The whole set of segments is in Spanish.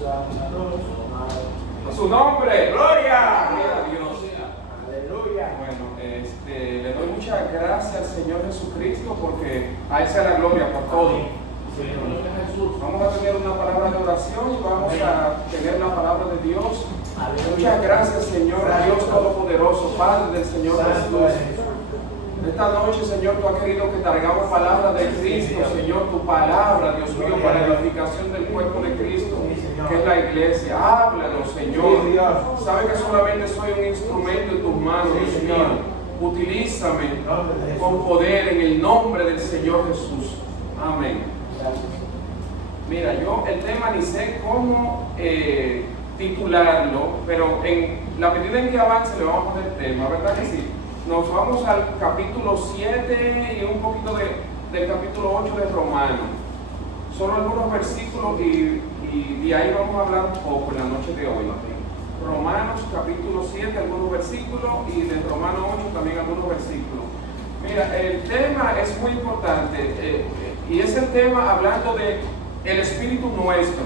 A su nombre, gloria a Dios. Aleluya. Bueno, le doy muchas gracias al Señor Jesucristo porque a Él sea la gloria por todo. Vamos a tener una palabra de oración y vamos a tener la palabra de Dios. Muchas gracias, Señor Dios Todopoderoso, Padre del Señor Jesús. Esta noche, Señor, tú has querido que traigamos palabra de Cristo, Señor, tu palabra, Dios mío, para la edificación del cuerpo de Cristo, que es la iglesia. Háblanos, Señor. Sabe que solamente soy un instrumento en tus manos, Dios mío. Utilízame con poder en el nombre del Señor Jesús. Amén. Mira, yo el tema ni sé cómo titularlo, pero en la medida en que avance le vamos a poner tema, ¿verdad que sí? Nos vamos al capítulo 7 y un poquito del capítulo 8 de Romanos. Solo algunos versículos y de ahí vamos a hablar un poco en la noche de hoy. Romanos capítulo 7, algunos versículos, y de Romanos 8 también algunos versículos. Mira, el tema es muy importante y es el tema hablando de el Espíritu nuestro.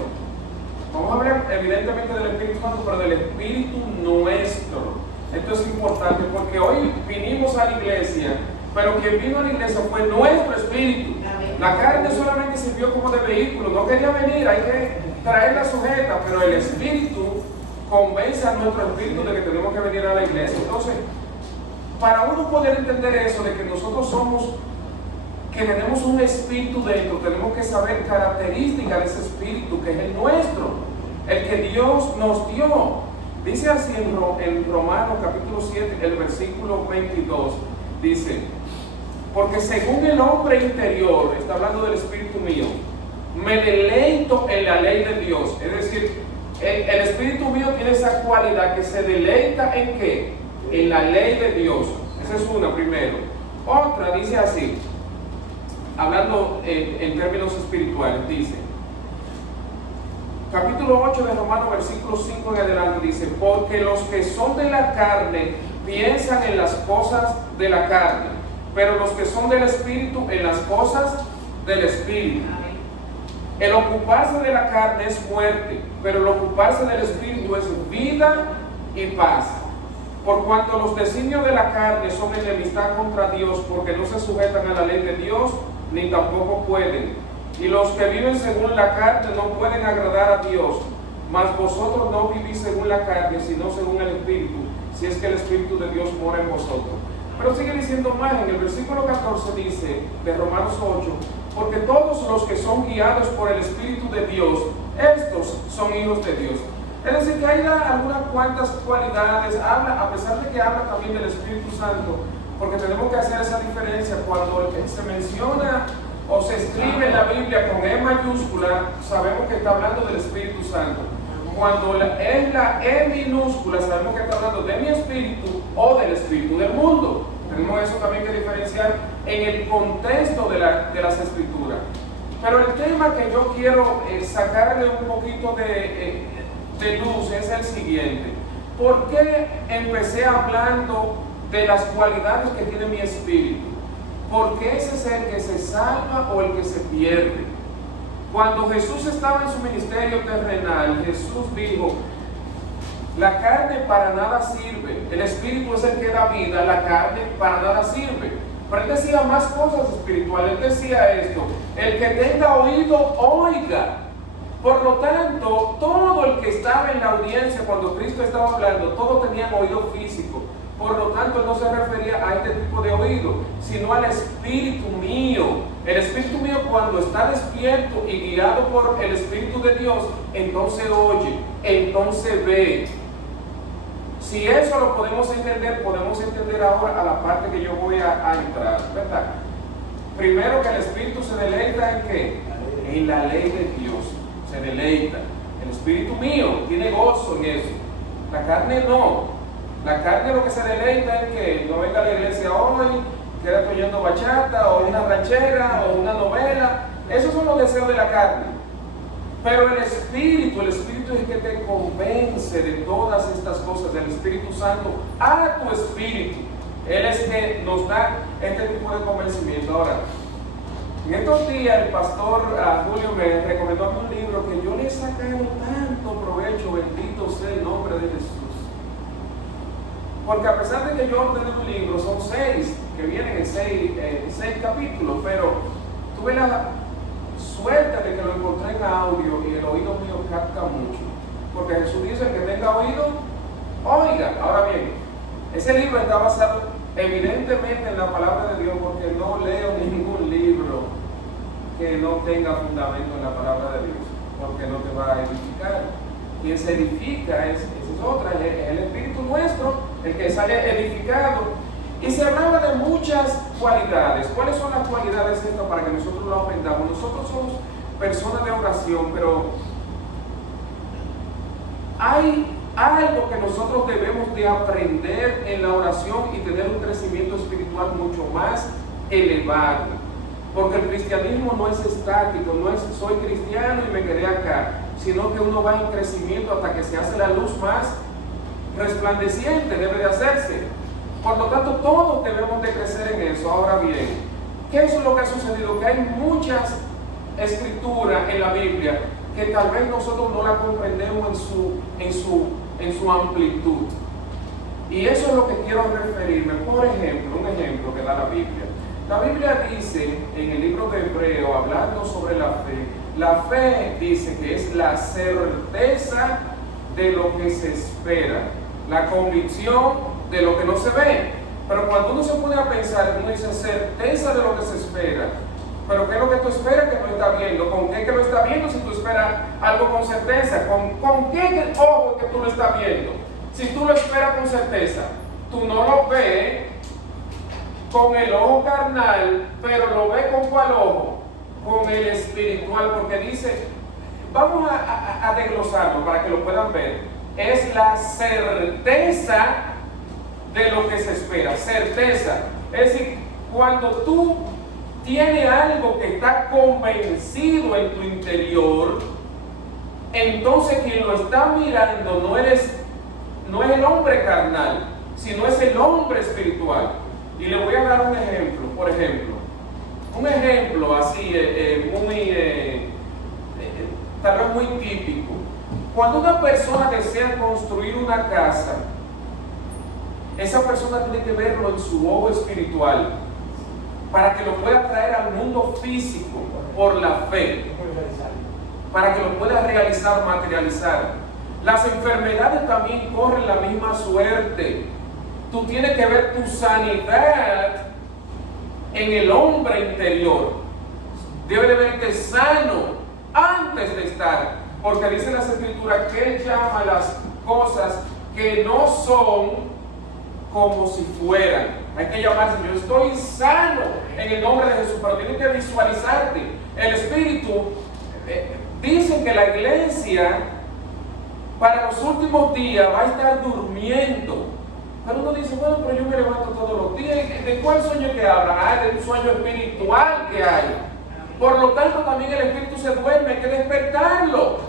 Vamos a hablar evidentemente del Espíritu Santo, pero del Espíritu nuestro. Esto es importante porque hoy vinimos a la iglesia, pero quien vino a la iglesia fue nuestro espíritu. La carne solamente sirvió como de vehículo, no quería venir, hay que traerla sujeta, pero el espíritu convence a nuestro espíritu de que tenemos que venir a la iglesia. Entonces, para uno poder entender eso, de que nosotros que tenemos un espíritu dentro, tenemos que saber características de ese espíritu, que es el nuestro, el que Dios nos dio. Dice así en Romanos capítulo 7, el versículo 22, dice: porque según el hombre interior, está hablando del espíritu mío, me deleito en la ley de Dios. Es decir, el espíritu mío tiene esa cualidad que se deleita ¿en qué? En la ley de Dios. Esa es una primero. Otra dice así, hablando en términos espirituales, dice, capítulo 8 de Romanos, versículo 5 en adelante, dice: porque los que son de la carne piensan en las cosas de la carne, pero los que son del Espíritu en las cosas del Espíritu. El ocuparse de la carne es muerte, pero el ocuparse del Espíritu es vida y paz. Por cuanto los designios de la carne son enemistad contra Dios, porque no se sujetan a la ley de Dios, ni tampoco pueden. Y los que viven según la carne no pueden agradar a Dios. Mas vosotros no vivís según la carne, sino según el Espíritu, si es que el Espíritu de Dios mora en vosotros. Pero sigue diciendo más, en el versículo 14 dice, de Romanos 8, porque todos los que son guiados por el Espíritu de Dios, estos son hijos de Dios. Es decir, que hay algunas cuantas cualidades, a pesar de que habla también del Espíritu Santo, porque tenemos que hacer esa diferencia cuando se menciona o se escribe en la Biblia con E mayúscula, sabemos que está hablando del Espíritu Santo. Cuando es la E minúscula, sabemos que está hablando de mi espíritu o del espíritu del mundo. Tenemos eso también que diferenciar en el contexto de las escrituras. Pero el tema que yo quiero sacarle un poquito de luz es el siguiente. ¿Por qué empecé hablando de las cualidades que tiene mi espíritu? Porque ese es el que se salva o el que se pierde. Cuando Jesús estaba en su ministerio terrenal, Jesús dijo: la carne para nada sirve, el espíritu es el que da vida, la carne para nada sirve. Pero él decía más cosas espirituales, él decía esto: el que tenga oído, oiga. Por lo tanto, todo el que estaba en la audiencia cuando Cristo estaba hablando, todos tenían oído físico. Por lo tanto, no se refería a este tipo de oído, sino al espíritu mío. El espíritu mío, cuando está despierto y guiado por el Espíritu de Dios, entonces oye, entonces ve. Si eso lo podemos entender ahora a la parte que yo voy a entrar, ¿verdad? Primero, que el espíritu se deleita ¿en qué? En la ley de Dios. Se deleita. El espíritu mío tiene gozo en eso. La carne no. La carne lo que se deleita es que no venga a la iglesia hoy, queda oyendo bachata o una ranchera o una novela. Esos son los deseos de la carne. Pero el Espíritu es el que te convence de todas estas cosas, del Espíritu Santo a tu espíritu. Él es el que nos da este tipo de convencimiento. Ahora, En estos días el pastor Julio me recomendó un libro que yo le he sacado tanto provecho, bendito sea el nombre de Jesús. Porque a pesar de que yo ordené un libro, son 6, que vienen en 6 capítulos, pero tuve la suerte de que lo encontré en audio y el oído mío capta mucho. Porque Jesús dice que tenga oído, oiga. Ahora bien, ese libro está basado evidentemente en la palabra de Dios, porque no leo ningún libro que no tenga fundamento en la palabra de Dios, porque no te va a edificar. Quien se edifica es otra, es el Espíritu nuestro, el que sale edificado. Y se hablaba de muchas cualidades. ¿Cuáles son las cualidades estas para que nosotros lo aprendamos? Nosotros somos personas de oración, pero hay algo que nosotros debemos de aprender en la oración y tener un crecimiento espiritual mucho más elevado. Porque el cristianismo no es estático, no es soy cristiano y me quedé acá, sino que uno va en crecimiento hasta que se hace la luz más resplandeciente, debe de hacerse. Por lo tanto, todos debemos de crecer en eso. Ahora bien, ¿qué es lo que ha sucedido? Que hay muchas escrituras en la Biblia que tal vez nosotros no la comprendemos en su amplitud. Y eso es lo que quiero referirme. Por ejemplo, un ejemplo que da la Biblia. La Biblia dice en el libro de Hebreo, hablando sobre la fe dice que es la certeza de lo que se espera, la convicción de lo que no se ve. Pero cuando uno se pone a pensar, uno dice certeza de lo que se espera. Pero ¿qué es lo que tú esperas que no está viendo? ¿Con qué que lo está viendo si tú esperas algo con certeza? ¿Con qué ojo que tú lo estás viendo? Si tú lo esperas con certeza, tú no lo ves con el ojo carnal, pero lo ves ¿con cuál ojo? Con el espiritual, porque dice, vamos a desglosarlo para que lo puedan ver. Es la certeza de lo que se espera, certeza. Es decir, cuando tú tienes algo que está convencido en tu interior, entonces quien lo está mirando no es el hombre carnal, sino es el hombre espiritual. Y le voy a dar un ejemplo, por ejemplo, un ejemplo así, tal vez muy típico. Cuando una persona desea construir una casa, esa persona tiene que verlo en su ojo espiritual para que lo pueda traer al mundo físico por la fe, para que lo pueda realizar, materializar. Las enfermedades también corren la misma suerte. Tú tienes que ver tu sanidad en el hombre interior. Debe de verte sano antes de estar, porque dice las escrituras que Él llama las cosas que no son como si fueran. Hay que llamarse, yo estoy sano en el nombre de Jesús, pero tienes que visualizarte. El Espíritu dice que la iglesia para los últimos días va a estar durmiendo. Pero uno dice, bueno, pero yo me levanto todos los días. ¿De cuál sueño que hablan? De un sueño espiritual que hay. Por lo tanto, también el Espíritu se duerme, hay que despertarlo.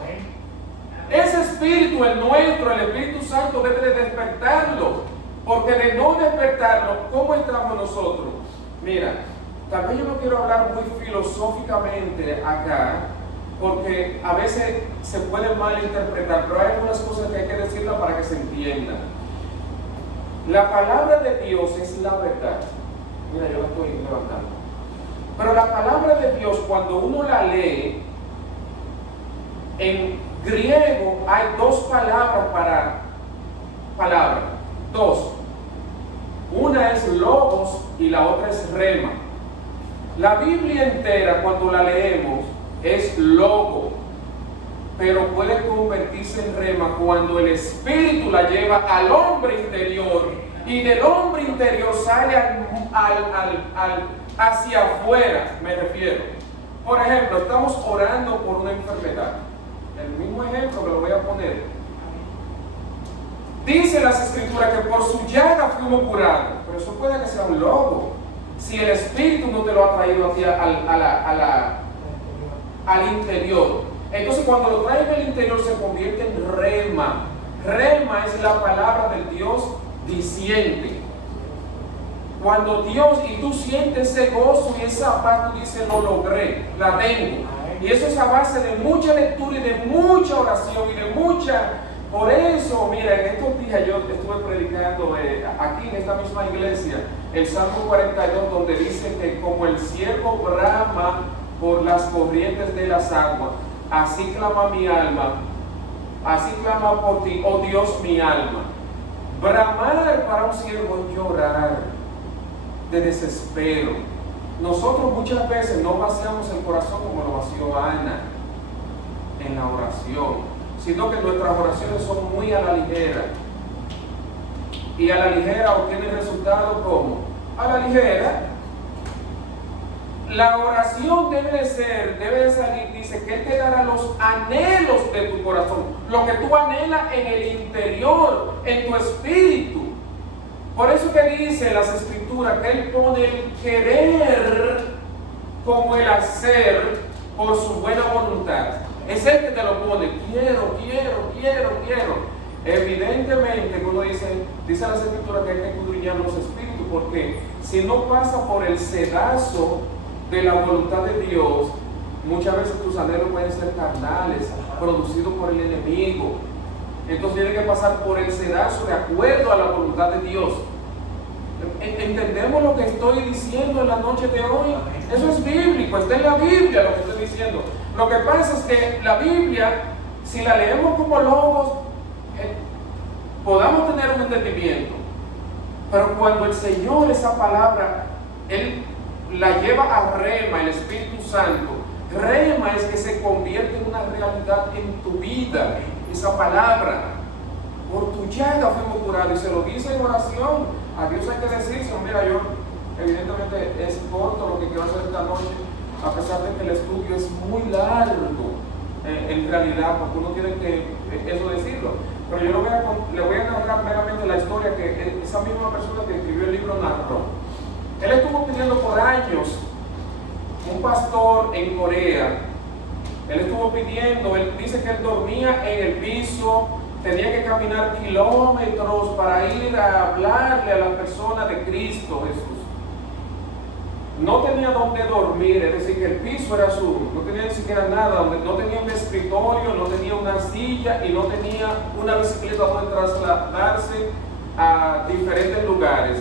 Ese Espíritu, el nuestro, el Espíritu Santo, debe de despertarlo. Porque de no despertarlo, ¿cómo estamos nosotros? Mira, tal vez yo no quiero hablar muy filosóficamente acá, porque a veces se puede malinterpretar, pero hay algunas cosas que hay que decirlas para que se entiendan. La palabra de Dios es la verdad. Mira, yo la estoy levantando. Pero la palabra de Dios, cuando uno la lee, en griego hay dos palabras para palabra. Dos. Una es logos y la otra es rema. La Biblia entera, cuando la leemos, es logo, pero puede convertirse en rema cuando el Espíritu la lleva al hombre interior y del hombre interior sale hacia afuera, me refiero. Por ejemplo, estamos orando por una enfermedad. El mismo ejemplo que lo voy a poner. Dice las escrituras que por su llaga fuimos curados, pero eso puede que sea un logo. Si el Espíritu no te lo ha traído hacia al interior. Entonces cuando lo trae del interior se convierte en rema. Rema es la palabra del Dios diciente. Cuando Dios, y tú sientes ese gozo y esa paz, tú dices, lo logré, la tengo. Y eso es a base de mucha lectura y de mucha oración y de mucha... Por eso, mira, en estos días yo estuve predicando aquí en esta misma iglesia, el Salmo 42, donde dice que como el ciervo brama por las corrientes de las aguas, así clama mi alma, así clama por ti, oh Dios, mi alma. Bramar para un siervo es llorar de desespero. Nosotros muchas veces no vaciamos el corazón como lo vació Ana en la oración, sino que nuestras oraciones son muy a la ligera. Y a la ligera obtienen resultados como a la ligera. La oración debe de salir, dice que Él te dará los anhelos de tu corazón, lo que tú anhelas en el interior, en tu espíritu. Por eso que dice las Escrituras que Él pone el querer como el hacer por su buena voluntad. Es Él que te lo pone, quiero. Evidentemente, uno dice las Escrituras que hay que escudriñar los espíritus, porque si no pasa por el sedazo de la voluntad de Dios, muchas veces tus anhelos pueden ser carnales, producidos por el enemigo. Entonces tiene que pasar por el sedazo de acuerdo a la voluntad de Dios. ¿Entendemos lo que estoy diciendo en la noche de hoy? Eso es bíblico, está en la Biblia lo que estoy diciendo. Lo que pasa es que la Biblia, si la leemos como lobos, podamos tener un entendimiento. Pero cuando el Señor, esa palabra, Él la lleva a rema, el Espíritu Santo. Rema es que se convierte en una realidad en tu vida, esa palabra. Por tu llaga fuimos curados, y se lo dice en oración. A Dios hay que decirse, mira, yo evidentemente es corto lo que quiero hacer esta noche, a pesar de que el estudio es muy largo, en realidad, porque uno tiene que eso decirlo. Pero yo le voy a narrar meramente la historia que esa misma persona que escribió el libro narró. Él estuvo pidiendo por años un pastor en Corea. Él estuvo pidiendo, él dice que él dormía en el piso, tenía que caminar kilómetros para ir a hablarle a las personas de Cristo Jesús. No tenía donde dormir, es decir, que el piso era no tenía ni siquiera nada, no tenía un escritorio, no tenía una silla y no tenía una bicicleta donde trasladarse a diferentes lugares.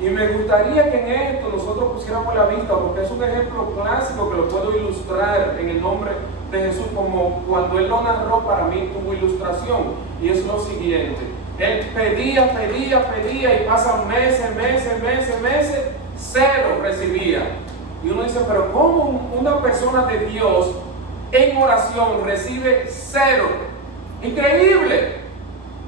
Y me gustaría que en esto nosotros pusiéramos la vista, porque es un ejemplo clásico que lo puedo ilustrar en el nombre de Jesús, como cuando Él lo narró, para mí tuvo ilustración, y es lo siguiente: Él pedía y pasan meses, cero recibía. Y uno dice, pero ¿cómo una persona de Dios en oración recibe cero? Increíble.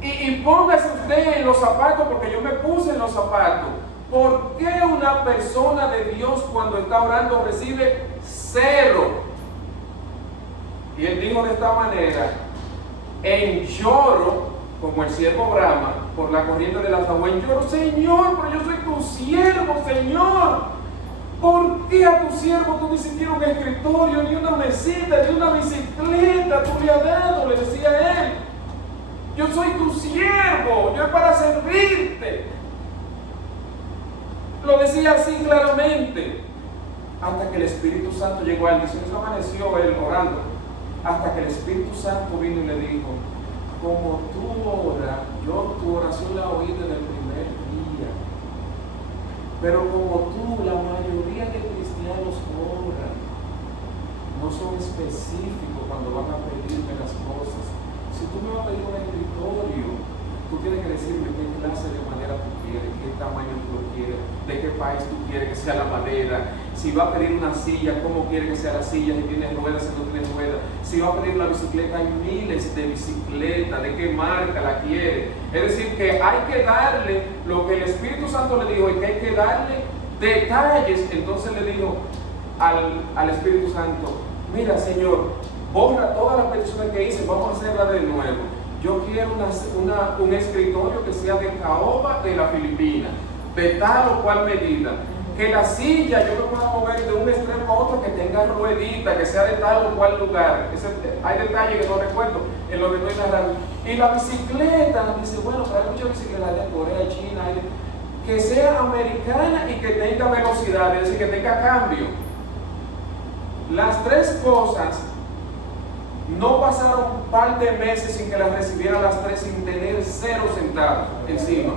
Y póngase usted en los zapatos, porque yo me puse en los zapatos. ¿Por qué una persona de Dios cuando está orando recibe cero? Y él dijo de esta manera: en lloro, como el siervo brama por la corriente de las aguas, en lloro, Señor, pero yo soy tu siervo, Señor. ¿Por qué a tu siervo tú ni siquiera un escritorio, ni una mesita, ni una bicicleta tú le has dado? Le decía él. Yo soy tu siervo, yo es para servirte. Lo decía así claramente. Hasta que el Espíritu Santo llegó a él. Dice, se amaneció él orando. Hasta que el Espíritu Santo vino y le dijo: como tú oras, yo tu oración la oí desde el primer día. Pero como tú, la mayoría de cristianos oran, no son específicos cuando van a pedirme las cosas. Si tú me vas a pedir un escritorio, tú tienes que decirme qué clase de madera tú quieres, qué tamaño tú lo quieres, de qué país tú quieres que sea la madera. Si va a pedir una silla, cómo quiere que sea la silla, si tiene ruedas, si no tiene ruedas. Si va a pedir la bicicleta, hay miles de bicicletas, de qué marca la quiere. Es decir, que hay que darle lo que el Espíritu Santo le dijo, y que hay que darle detalles. Entonces le dijo al Espíritu Santo: mira, Señor, borra todas las peticiones que hice, vamos a hacerla de nuevo. Yo quiero un escritorio que sea de caoba de la Filipina, de tal o cual medida. Que la silla yo me pueda mover de un extremo a otro, que tenga ruedita, que sea de tal o cual lugar. Hay detalles que no recuerdo en lo que estoy narrando. Y la bicicleta, dice, bueno, pero hay muchas bicicletas de Corea, China, que sea americana y que tenga velocidad, es decir, que tenga cambio. Las tres cosas no pasaron un par de meses sin que las recibiera las tres, sin tener 0 centavos encima.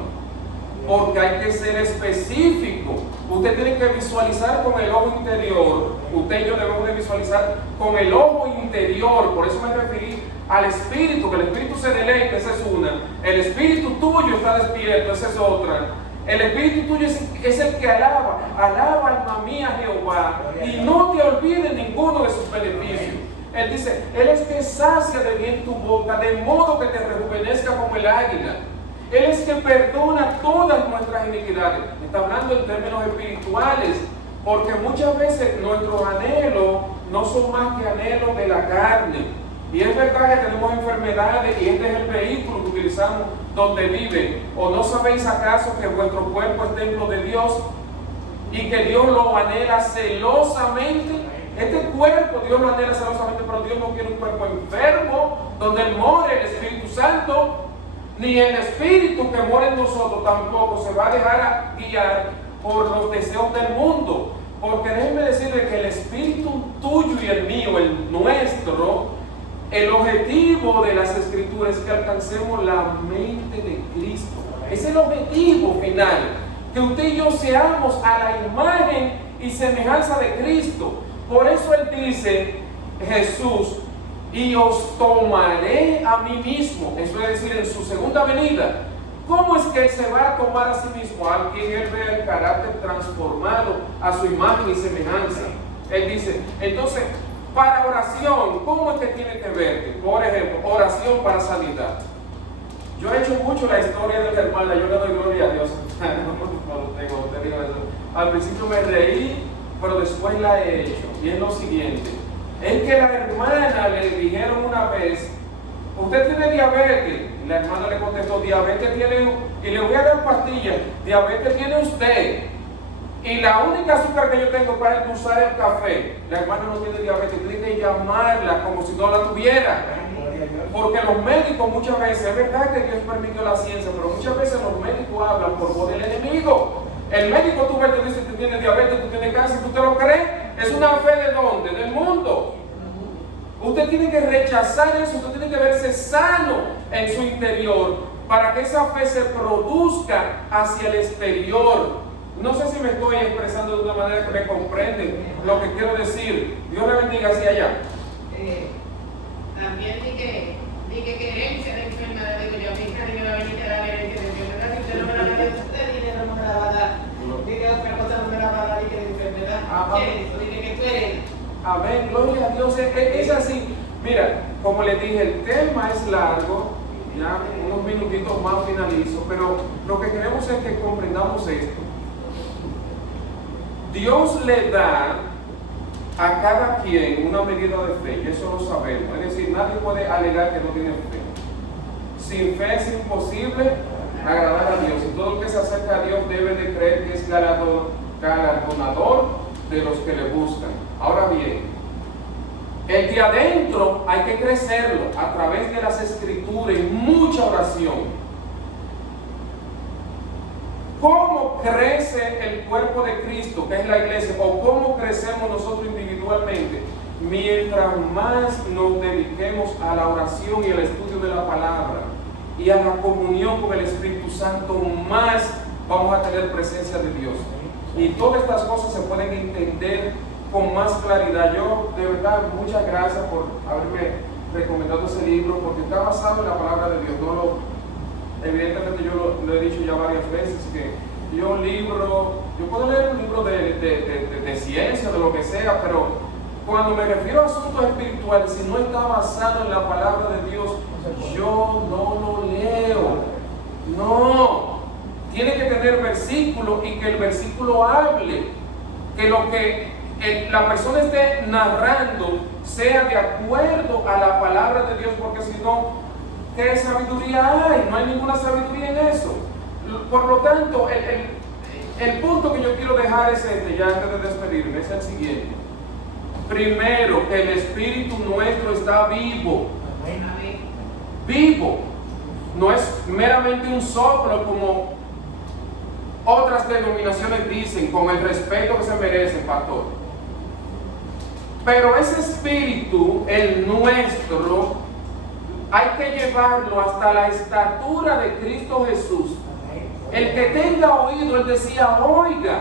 Porque hay que ser específico. Usted tiene que visualizar con el ojo interior. Usted y yo debemos de visualizar con el ojo interior. Por eso me referí al espíritu, que el espíritu se deleita, esa es una. El espíritu tuyo está despierto, esa es otra. El espíritu tuyo es el que alaba. Alaba, alma mía, Jehová, y no te olvides ninguno de sus beneficios. Él dice, Él es que sacia de bien tu boca, de modo que te rejuvenezca como el águila. Él es que perdona todas nuestras iniquidades. Está hablando en términos espirituales, porque muchas veces nuestros anhelos no son más que anhelos de la carne. Y es verdad que tenemos enfermedades y este es el vehículo que utilizamos donde viven. ¿O no sabéis acaso que vuestro cuerpo es templo de Dios y que Dios lo anhela celosamente? Este cuerpo Dios lo anhela celosamente, pero Dios no quiere un cuerpo enfermo donde more el Espíritu Santo. Ni el Espíritu que mora en nosotros tampoco se va a dejar guiar por los deseos del mundo. Porque déjenme decirle que el Espíritu tuyo y el mío, el nuestro, el objetivo de las Escrituras es que alcancemos la mente de Cristo. Es el objetivo final. Que usted y yo seamos a la imagen y semejanza de Cristo. Por eso Él dice, Jesús, y os tomaré a mí mismo. Eso es decir, en su segunda venida. ¿Cómo es que Él se va a tomar a sí mismo? A quien Él vea el carácter transformado a su imagen y semejanza. Él dice, entonces, para oración, ¿cómo es que tiene que verte? Por ejemplo, oración para sanidad. Yo he hecho mucho la historia de la hermana, yo le doy gloria a Dios. Te digo eso. Al principio me reí, pero después la he hecho. Y es lo siguiente. Es que la hermana le dijeron una vez, usted tiene diabetes. Y la hermana le contestó, diabetes tiene, y le voy a dar pastillas, diabetes tiene usted. Y la única azúcar que yo tengo para endulzar el café, la hermana no tiene diabetes, tiene que llamarla como si no la tuviera. Porque los médicos muchas veces, es verdad que Dios permitió la ciencia, pero muchas veces los médicos hablan por voz del enemigo. El médico tú ves, te dice que tienes diabetes, tú tienes cáncer, ¿tú te lo crees? Es una fe de dónde, del mundo. Usted tiene que rechazar eso, usted tiene que verse sano en su interior para que esa fe se produzca hacia el exterior. No sé si me estoy expresando de una manera que me comprenden lo que quiero decir. Dios le bendiga hacia allá. También di que herencia de enfermedad, digo yo, mi hija ni me va a venir a dar herencia de enfermedad, si usted no me la va a dar, usted dinero no me la va a dar. Diga otra cosa, no me la va a dar, di que de enfermedad. Dice que tú eres. Amén, gloria a Dios. Es así. Mira, como les dije, el tema es largo, ya unos minutitos más finalizo, pero lo que queremos es que comprendamos esto. Dios le da a cada quien una medida de fe, y eso lo sabemos. Es decir, nadie puede alegar que no tiene fe. Sin fe es imposible agradar a Dios. Y todo el que se acerca a Dios debe de creer que es galardonador de los que le buscan. Ahora bien, el de adentro hay que crecerlo a través de las Escrituras y mucha oración. ¿Cómo crece el cuerpo de Cristo, que es la iglesia? ¿O cómo crecemos nosotros individualmente? Mientras más nos dediquemos a la oración y al estudio de la palabra y a la comunión con el Espíritu Santo, más vamos a tener presencia de Dios. Y todas estas cosas se pueden entender con más claridad. Yo, de verdad, muchas gracias por haberme recomendado ese libro, porque está basado en la palabra de Dios. Evidentemente yo lo he dicho ya varias veces, que yo puedo leer un libro de ciencia, de lo que sea, pero cuando me refiero a asuntos espirituales, si no está basado en la palabra de Dios, yo no lo leo. No, tiene que tener versículo y que el versículo hable, que lo que la persona esté narrando sea de acuerdo a la palabra de Dios, porque si no, ¿qué sabiduría hay? No hay ninguna sabiduría en eso. Por lo tanto, el punto que yo quiero dejar es este, ya antes de despedirme, es el siguiente. Primero, que el espíritu nuestro está vivo. Vivo. No es meramente un soplo como Otras denominaciones dicen, con el respeto que se merece, pastor. Pero ese espíritu, el nuestro, hay que llevarlo hasta la estatura de Cristo Jesús. El que tenga oído, él decía, oiga,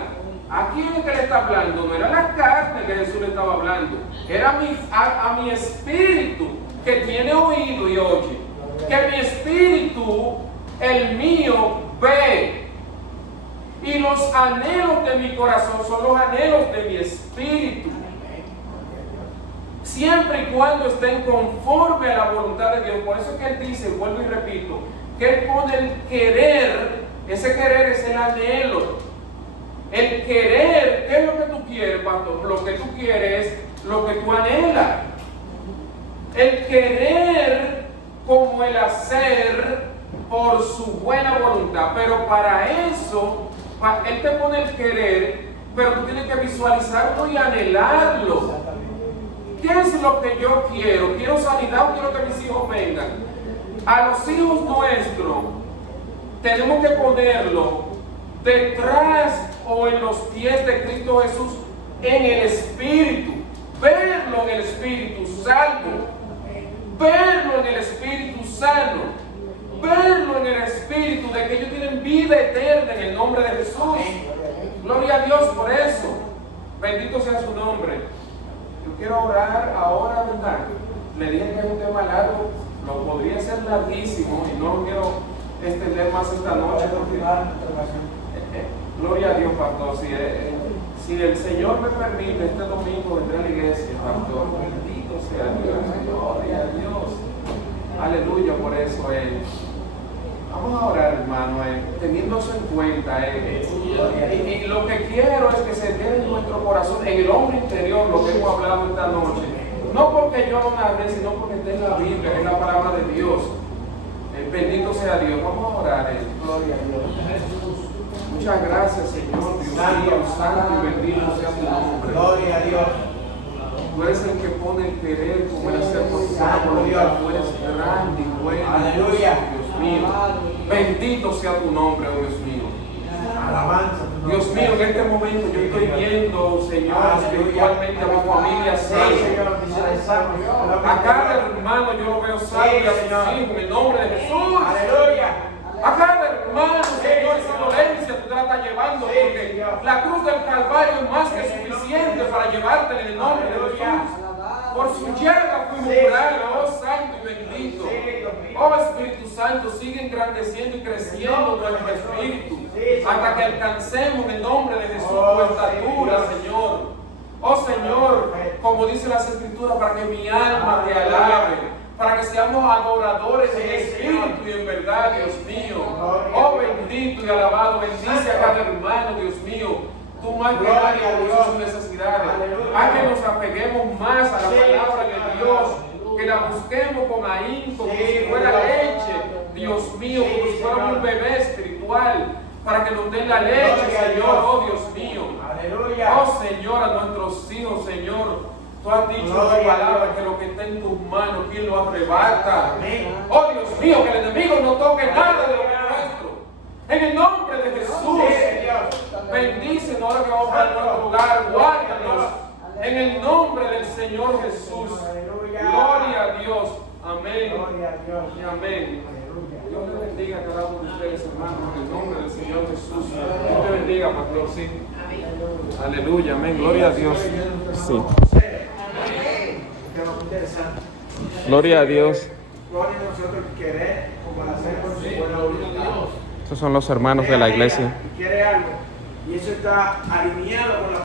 ¿a quién es que le está hablando? No era la carne que Jesús le estaba hablando, era a mi espíritu que tiene oído y oye. Que mi espíritu, el mío, ve. Y los anhelos de mi corazón son los anhelos de mi espíritu. Siempre y cuando estén conforme a la voluntad de Dios. Por eso es que Él dice, vuelvo y repito, que Él pone el querer. Ese querer es el anhelo. El querer, ¿qué es lo que tú quieres, pastor? Lo que tú quieres es lo que tú anhelas. El querer como el hacer por su buena voluntad. Pero para eso, Él te pone el querer, pero tú tienes que visualizarlo y anhelarlo. ¿Qué es lo que yo quiero? ¿Quiero sanidad o quiero que mis hijos vengan? A los hijos nuestros tenemos que ponerlo detrás o en los pies de Cristo Jesús en el Espíritu. Verlo en el Espíritu salvo. Verlo en el Espíritu sano. Verlo en el Espíritu de que ellos tienen vida eterna en el nombre de Jesús. Gloria a Dios por eso. Bendito sea su nombre. Yo quiero orar ahora, ¿verdad? Le dije que es un tema largo, lo podría ser larguísimo y no lo quiero extender más esta noche. Gloria a Dios, pastor. Si el Señor me permite, este domingo vendré a la iglesia, pastor. Bendito sea Dios. Gloria a Dios. Aleluya por eso. Vamos a orar, hermano, teniendo eso en cuenta. Y lo que quiero es que se quede en nuestro corazón, en el hombre interior, lo que hemos hablado esta noche. No porque yo lo narré, sino porque está en la Biblia, que es la palabra de Dios. Bendito sea Dios. Vamos a orar. Gloria a Dios. Muchas gracias, Señor, Dios mío, santo y bendito sea tu nombre. Gloria a Dios. Tú eres el que pone el querer como el hacer por tu voluntad. Tú eres grande y bueno. Aleluya. Dios mío. Bendito sea tu nombre, oh Dios mío. Alabanza. Dios mío, en este momento yo estoy viendo, Señor, espiritualmente a mi familia salva. A cada hermano yo lo veo salvo y a sus hijos en el nombre de Jesús. Aleluya. A cada hermano, Señor, esa dolencia tú te la estás llevando, porque la cruz del Calvario es más que suficiente para llevarte en el nombre de Jesús. Por su llaga fuimos curados, oh Santo y bendito. Oh Espíritu Santo, sigue engrandeciendo y creciendo nuestro espíritu hasta que alcancemos en el nombre de Jesús tu estatura, Señor. Oh Señor, como dice las Escrituras, para que mi alma te alabe, para que seamos adoradores en espíritu y en verdad, Dios mío. Oh bendito y alabado, bendice a cada hermano, Dios mío. Tú más que nadie conoces sus necesidades. Haz que nos apeguemos más a la palabra de Dios, que la busquemos con ahínco, como si fuera leche, Dios mío, como si fuera un bebé espiritual, para que nos den la leche, Señor, oh Dios mío. Oh Señor, a nuestros hijos, Señor. Tú has dicho en tu palabra que lo que está en tus manos, ¿quién lo arrebata? Oh Dios mío, que el enemigo no toque nada de lo que es nuestro. En el nombre de Jesús, bendícenos ahora que vamos a nuestro lugar, guárdanos. En el nombre del Señor Jesús. Gloria a Dios. Amén. Y amén. Dios te bendiga a cada uno de ustedes, hermanos, en el nombre del Señor Jesús. Dios te bendiga, pastor. Sí. Aleluya, amén. Gloria a Dios. Sí. Gloria a Dios. Gloria a nosotros querer como hacer por su buena voluntad. Estos son los hermanos de la iglesia. Quiere algo. Y eso está alineado con la